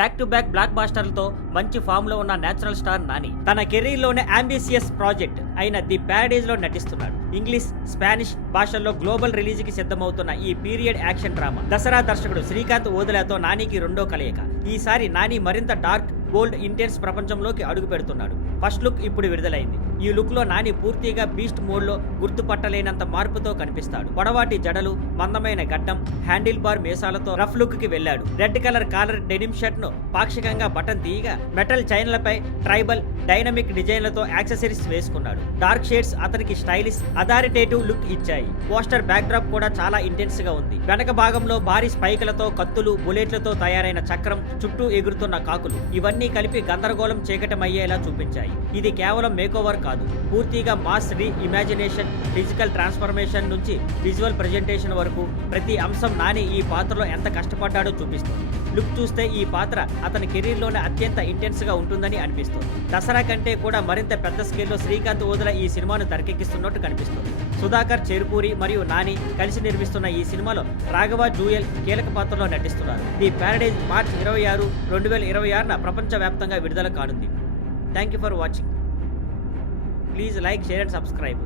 Back to back black బాస్టర్లతో మంచి form లో ఉన్న నేచురల్ స్టార్ నాని తన కెరీర్ లోనే అంబిషియస్ ప్రాజెక్ట్ అయిన ది ప్యారడైజ్ లో నటిస్తున్నాడు. ఇంగ్లీష్, స్పానిష్ భాషల్లో గ్లోబల్ రిలీజ్ కి సిద్ధమవుతున్న ఈ పీరియడ్ యాక్షన్ డ్రామా దసరా దర్శకుడు శ్రీకాంత్ ఓదెలాతో నానికి రెండో కలయిక. ఈసారి నాని మరింత డార్క్, బోల్డ్, ఇంటెన్స్ ప్రపంచంలోకి అడుగు పెడుతున్నాడు. ఫస్ట్ లుక్ ఇప్పుడు విడుదలైంది. ఈ లుక్ లో నాని పూర్తిగా బీస్ట్ మోడ్ లో గుర్తుపట్టలేనంత మార్పుతో కనిపిస్తాడు. పొడవాటి జడలు, మందమైన గడ్డం, హ్యాండిల్ బార్ మీసాలతో రఫ్ లుక్ కి వెళ్ళాడు. Red colour caller denim shirt ను పాక్షికంగా బటన్ తీయగా మెటల్ చైన్లపై ట్రైబల్, డైనమిక్ డిజైన్లతో యాక్సెసరీస్ వేసుకున్నాడు. డార్క్ షేడ్స్ అతనికి స్టైలిష్, అథారిటేటివ్ లుక్ ఇచ్చాయి. పోస్టర్ బ్యాక్ డ్రాప్ కూడా చాలా ఇంటెన్స్ గా ఉంది. వెనక భాగంలో భారీ స్పైకులతో, కత్తులు, బుల్లెట్లతో తయారైన చక్రం, చుట్టూ ఎగురుతున్న కాకులు ఇవన్నీ కలిపి గందరగోళం చీకటమయ్యేలా చూపించాయి. ఇది కేవలం మేకోవర్ కాదు, పూర్తిగా మాస్ రీ ఇమాజినేషన్, ఫిజికల్ ట్రాన్స్ఫర్మేషన్ నుంచి విజువల్ ప్రెజెంటేషన్ వరకు ప్రతి అంశం నాని ఈ పాత్రలో ఎంత కష్టపడ్డాడో చూపిస్తుంది. లుక్ చూస్తే ఈ పాత్ర అతని కెరీర్లోనే అత్యంత ఇంటెన్స్ గా ఉంటుందని అనిపిస్తుంది. దసరా కంటే కూడా మరింత పెద్ద స్కేల్లో శ్రీకాంత్ ఓదెలా ఈ సినిమాను తెరకెక్కిస్తున్నట్టు కనిపిస్తుంది. సుధాకర్, చేరుకూరి మరియు నాని కలిసి నిర్మిస్తున్న ఈ సినిమాలో రాఘవ జూయల్ కీలక పాత్రలో నటిస్తున్నారు. ది ప్యారడైజ్ మార్చ్ 26, 2026న ప్రపంచవ్యాప్తంగా విడుదల కానుంది. Thank you for watching. Please like, share and subscribe.